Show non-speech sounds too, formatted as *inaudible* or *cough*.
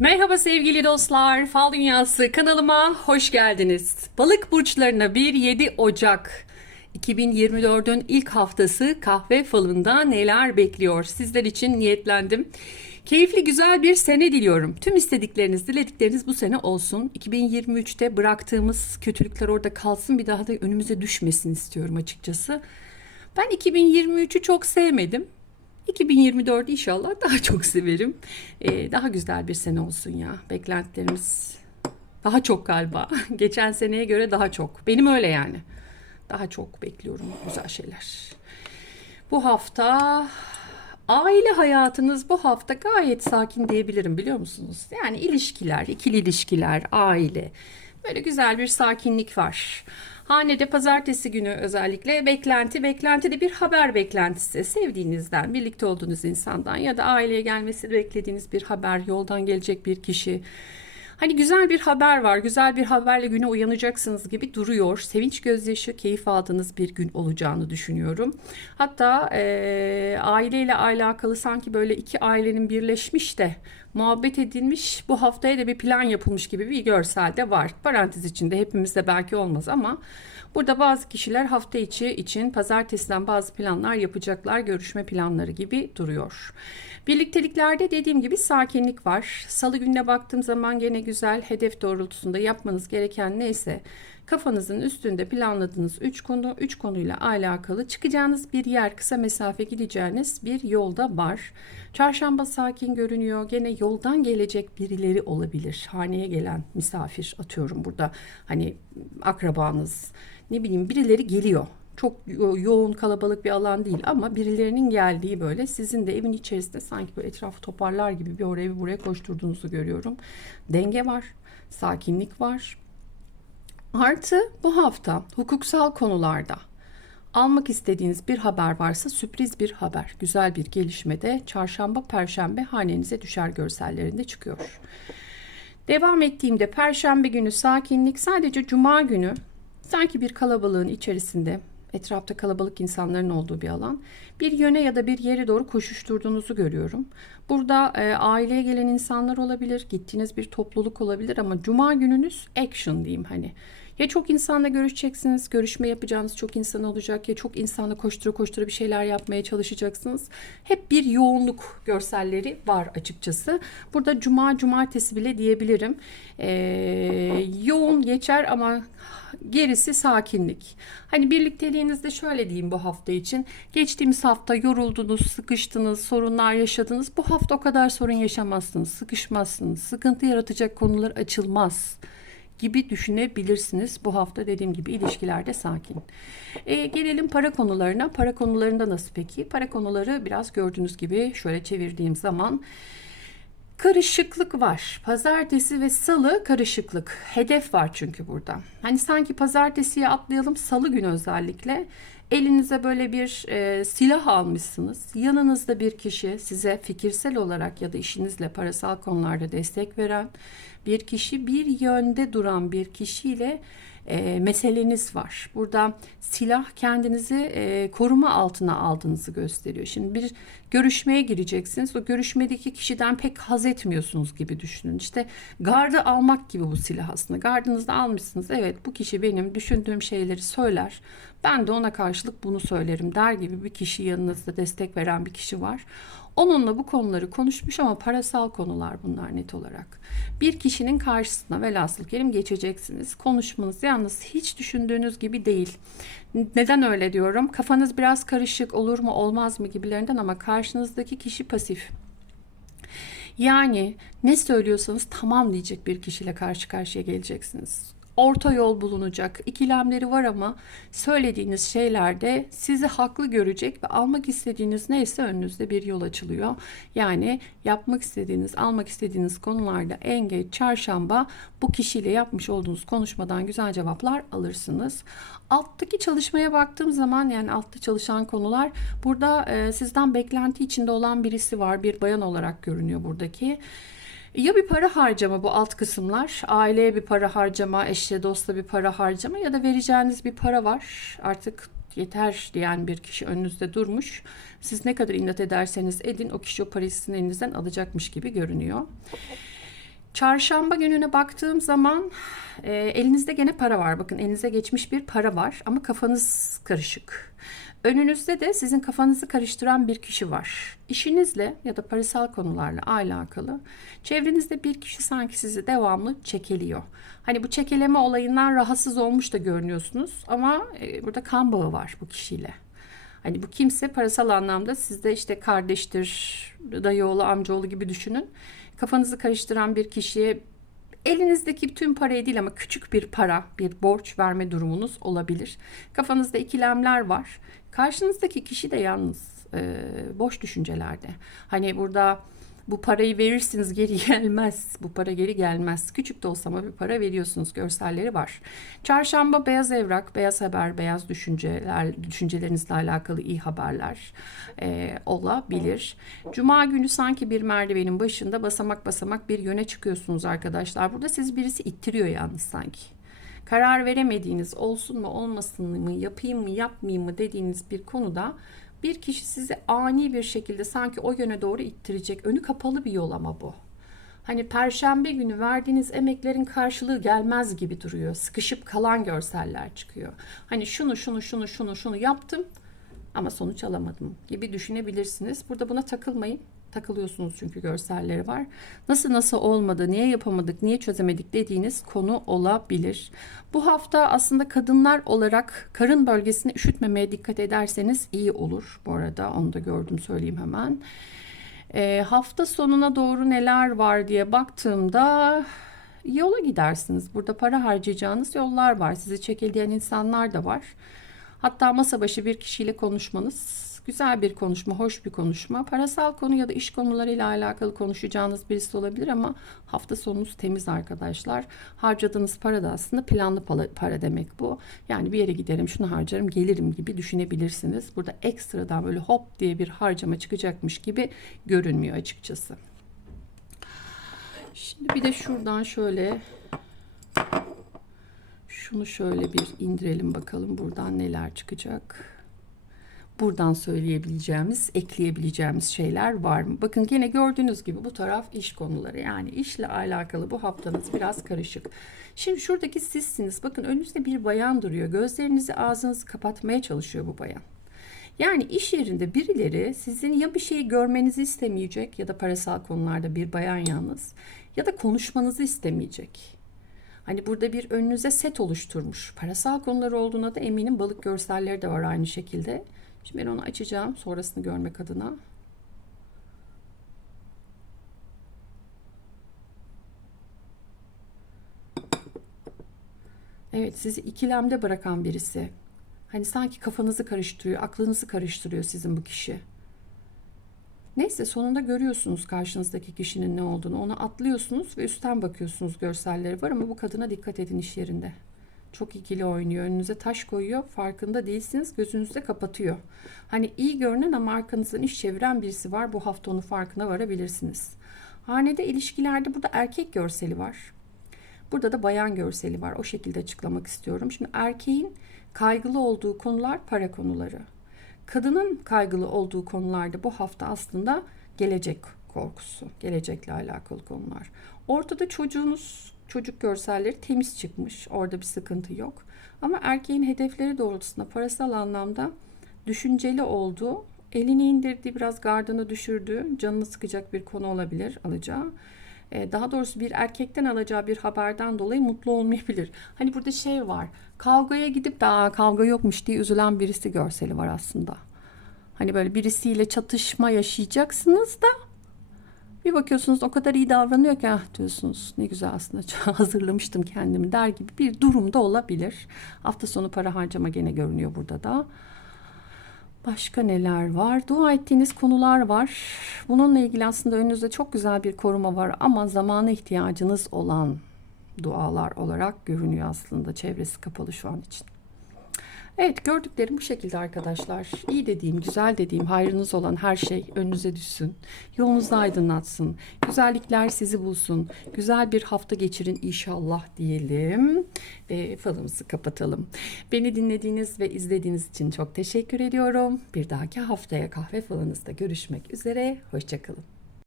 Merhaba sevgili dostlar, Fal Dünyası kanalıma hoş geldiniz. Balık burçlarına 1-7 Ocak 2024'ün ilk haftası kahve falında neler bekliyor? Sizler için niyetlendim. Keyifli güzel bir sene diliyorum. Tüm istedikleriniz, diledikleriniz bu sene olsun. 2023'te bıraktığımız kötülükler orada kalsın bir daha da önümüze düşmesin istiyorum açıkçası. Ben 2023'ü çok sevmedim. 2024 inşallah daha çok severim. Ee, daha güzel bir sene olsun ya. Beklentilerimiz daha çok galiba. *laughs* Geçen seneye göre daha çok. Benim öyle yani. Daha çok bekliyorum güzel şeyler. Bu hafta aile hayatınız bu hafta gayet sakin diyebilirim biliyor musunuz? Yani ilişkiler, ikili ilişkiler, aile. Böyle güzel bir sakinlik var. Hanede pazartesi günü özellikle beklenti, beklenti de bir haber beklentisi. Sevdiğinizden, birlikte olduğunuz insandan ya da aileye gelmesi beklediğiniz bir haber, yoldan gelecek bir kişi. Hani güzel bir haber var, güzel bir haberle güne uyanacaksınız gibi duruyor. Sevinç gözyaşı, keyif aldığınız bir gün olacağını düşünüyorum. Hatta e, aileyle alakalı sanki böyle iki ailenin birleşmiş de muhabbet edilmiş, bu haftaya da bir plan yapılmış gibi bir görsel de var. Parantez içinde hepimizde belki olmaz ama burada bazı kişiler hafta içi için pazartesiden bazı planlar yapacaklar, görüşme planları gibi duruyor. Birlikteliklerde dediğim gibi sakinlik var. Salı gününe baktığım zaman gene güzel hedef doğrultusunda yapmanız gereken neyse kafanızın üstünde planladığınız 3 konu, 3 konuyla alakalı çıkacağınız bir yer, kısa mesafe gideceğiniz bir yolda var. Çarşamba sakin görünüyor. Gene yoldan gelecek birileri olabilir. Haneye gelen misafir atıyorum burada. Hani akrabanız, ne bileyim birileri geliyor çok yo- yoğun kalabalık bir alan değil ama birilerinin geldiği böyle sizin de evin içerisinde sanki böyle etrafı toparlar gibi bir oraya bir buraya koşturduğunuzu görüyorum. Denge var, sakinlik var. Artı bu hafta hukuksal konularda almak istediğiniz bir haber varsa sürpriz bir haber, güzel bir gelişmede çarşamba, perşembe hanenize düşer görsellerinde çıkıyor. Devam ettiğimde perşembe günü sakinlik sadece cuma günü sanki bir kalabalığın içerisinde etrafta kalabalık insanların olduğu bir alan bir yöne ya da bir yere doğru koşuşturduğunuzu görüyorum. Burada e, aileye gelen insanlar olabilir, gittiğiniz bir topluluk olabilir ama cuma gününüz action diyeyim hani. Ya çok insanla görüşeceksiniz, görüşme yapacağınız çok insan olacak ya çok insanla koştura koştura bir şeyler yapmaya çalışacaksınız. Hep bir yoğunluk görselleri var açıkçası. Burada cuma, cumartesi bile diyebilirim. Ee, yoğun geçer ama gerisi sakinlik. Hani birlikteliğinizde şöyle diyeyim bu hafta için. Geçtiğimiz hafta yoruldunuz, sıkıştınız, sorunlar yaşadınız. Bu hafta o kadar sorun yaşamazsınız, sıkışmazsınız. Sıkıntı yaratacak konular açılmaz gibi düşünebilirsiniz. Bu hafta dediğim gibi ilişkilerde sakin. E, gelelim para konularına. Para konularında nasıl peki? Para konuları biraz gördüğünüz gibi şöyle çevirdiğim zaman karışıklık var. Pazartesi ve salı karışıklık. Hedef var çünkü burada. Hani sanki pazartesiye atlayalım salı günü özellikle. Elinize böyle bir e, silah almışsınız. Yanınızda bir kişi size fikirsel olarak ya da işinizle parasal konularda destek veren bir kişi, bir yönde duran bir kişiyle e, meseleniz var. Burada silah kendinizi e, koruma altına aldığınızı gösteriyor. Şimdi bir görüşmeye gireceksiniz. O görüşmedeki kişiden pek haz etmiyorsunuz gibi düşünün. İşte gardı almak gibi bu silah aslında. Gardınızı almışsınız. Evet bu kişi benim düşündüğüm şeyleri söyler. Ben de ona karşılık bunu söylerim der gibi bir kişi yanınızda destek veren bir kişi var. Onunla bu konuları konuşmuş ama parasal konular bunlar net olarak. Bir kişinin karşısına velhasıl kelim geçeceksiniz. Konuşmanız yalnız hiç düşündüğünüz gibi değil. Neden öyle diyorum? Kafanız biraz karışık olur mu olmaz mı gibilerinden ama karşınızdaki kişi pasif. Yani ne söylüyorsanız tamam diyecek bir kişiyle karşı karşıya geleceksiniz orta yol bulunacak. İkilemleri var ama söylediğiniz şeylerde sizi haklı görecek ve almak istediğiniz neyse önünüzde bir yol açılıyor. Yani yapmak istediğiniz, almak istediğiniz konularda en geç çarşamba bu kişiyle yapmış olduğunuz konuşmadan güzel cevaplar alırsınız. Alttaki çalışmaya baktığım zaman yani altta çalışan konular burada e, sizden beklenti içinde olan birisi var. Bir bayan olarak görünüyor buradaki. Ya bir para harcama bu alt kısımlar. Aileye bir para harcama, eşle dosta bir para harcama ya da vereceğiniz bir para var. Artık yeter diyen bir kişi önünüzde durmuş. Siz ne kadar inat ederseniz edin o kişi o parayı sizin elinizden alacakmış gibi görünüyor. Çarşamba gününe baktığım zaman e, elinizde gene para var. Bakın elinize geçmiş bir para var ama kafanız karışık. Önünüzde de sizin kafanızı karıştıran bir kişi var. İşinizle ya da parasal konularla alakalı çevrenizde bir kişi sanki sizi devamlı çekeliyor. Hani bu çekeleme olayından rahatsız olmuş da görünüyorsunuz ama e, burada kan bağı var bu kişiyle. Hani bu kimse parasal anlamda sizde işte kardeştir, dayıoğlu, amcaoğlu gibi düşünün. Kafanızı karıştıran bir kişiye elinizdeki tüm parayı değil ama küçük bir para, bir borç verme durumunuz olabilir. Kafanızda ikilemler var. Karşınızdaki kişi de yalnız e, boş düşüncelerde. Hani burada bu parayı verirsiniz geri *laughs* gelmez. Bu para geri gelmez. Küçük de olsa ama bir para veriyorsunuz. Görselleri var. Çarşamba beyaz evrak, beyaz haber, beyaz düşünceler, düşüncelerinizle alakalı iyi haberler e, olabilir. Cuma günü sanki bir merdivenin başında basamak basamak bir yöne çıkıyorsunuz arkadaşlar. Burada siz birisi ittiriyor yalnız sanki. Karar veremediğiniz olsun mu olmasın mı yapayım mı yapmayayım mı dediğiniz bir konuda bir kişi sizi ani bir şekilde sanki o yöne doğru ittirecek. Önü kapalı bir yol ama bu. Hani perşembe günü verdiğiniz emeklerin karşılığı gelmez gibi duruyor. Sıkışıp kalan görseller çıkıyor. Hani şunu şunu şunu şunu şunu yaptım ama sonuç alamadım gibi düşünebilirsiniz. Burada buna takılmayın. Takılıyorsunuz çünkü görselleri var. Nasıl nasıl olmadı, niye yapamadık, niye çözemedik dediğiniz konu olabilir. Bu hafta aslında kadınlar olarak karın bölgesini üşütmemeye dikkat ederseniz iyi olur. Bu arada onu da gördüm söyleyeyim hemen. E, hafta sonuna doğru neler var diye baktığımda yola gidersiniz. Burada para harcayacağınız yollar var. Sizi çekildiyen insanlar da var. Hatta masa başı bir kişiyle konuşmanız güzel bir konuşma, hoş bir konuşma. Parasal konu ya da iş konularıyla alakalı konuşacağınız birisi olabilir ama hafta sonunuz temiz arkadaşlar. Harcadığınız para da aslında planlı para demek bu. Yani bir yere giderim, şunu harcarım, gelirim gibi düşünebilirsiniz. Burada ekstradan böyle hop diye bir harcama çıkacakmış gibi görünmüyor açıkçası. Şimdi bir de şuradan şöyle şunu şöyle bir indirelim bakalım buradan neler çıkacak. Buradan söyleyebileceğimiz, ekleyebileceğimiz şeyler var mı? Bakın gene gördüğünüz gibi bu taraf iş konuları. Yani işle alakalı bu haftanız biraz karışık. Şimdi şuradaki sizsiniz. Bakın önünüzde bir bayan duruyor. Gözlerinizi ağzınızı kapatmaya çalışıyor bu bayan. Yani iş yerinde birileri sizin ya bir şeyi görmenizi istemeyecek ya da parasal konularda bir bayan yalnız ya da konuşmanızı istemeyecek. Hani burada bir önünüze set oluşturmuş. Parasal konular olduğuna da eminim balık görselleri de var aynı şekilde. Şimdi ben onu açacağım sonrasını görmek adına. Evet sizi ikilemde bırakan birisi. Hani sanki kafanızı karıştırıyor, aklınızı karıştırıyor sizin bu kişi. Neyse sonunda görüyorsunuz karşınızdaki kişinin ne olduğunu. Ona atlıyorsunuz ve üstten bakıyorsunuz görselleri var ama bu kadına dikkat edin iş yerinde. Çok ikili oynuyor. Önünüze taş koyuyor. Farkında değilsiniz. Gözünüzde kapatıyor. Hani iyi görünen ama arkanızdan iş çeviren birisi var. Bu hafta onu farkına varabilirsiniz. Hanede ilişkilerde burada erkek görseli var. Burada da bayan görseli var. O şekilde açıklamak istiyorum. Şimdi erkeğin kaygılı olduğu konular para konuları. Kadının kaygılı olduğu konularda bu hafta aslında gelecek korkusu, gelecekle alakalı konular. Ortada çocuğunuz, çocuk görselleri temiz çıkmış. Orada bir sıkıntı yok. Ama erkeğin hedefleri doğrultusunda parasal anlamda düşünceli olduğu, elini indirdiği, biraz gardını düşürdüğü, canını sıkacak bir konu olabilir alacağı. Ee, daha doğrusu bir erkekten alacağı bir haberden dolayı mutlu olmayabilir. Hani burada şey var. Kavgaya gidip de kavga yokmuş diye üzülen birisi görseli var aslında. Hani böyle birisiyle çatışma yaşayacaksınız da bir bakıyorsunuz o kadar iyi davranıyor ki ah diyorsunuz ne güzel aslında *laughs* hazırlamıştım kendimi der gibi bir durumda olabilir. Hafta sonu para harcama gene görünüyor burada da. Başka neler var? Dua ettiğiniz konular var. Bununla ilgili aslında önünüzde çok güzel bir koruma var ama zamana ihtiyacınız olan dualar olarak görünüyor aslında. Çevresi kapalı şu an için. Evet gördüklerim bu şekilde arkadaşlar. İyi dediğim, güzel dediğim, hayrınız olan her şey önünüze düşsün. Yolunuzu aydınlatsın. Güzellikler sizi bulsun. Güzel bir hafta geçirin inşallah diyelim. Ve falımızı kapatalım. Beni dinlediğiniz ve izlediğiniz için çok teşekkür ediyorum. Bir dahaki haftaya kahve falınızda görüşmek üzere. Hoşçakalın.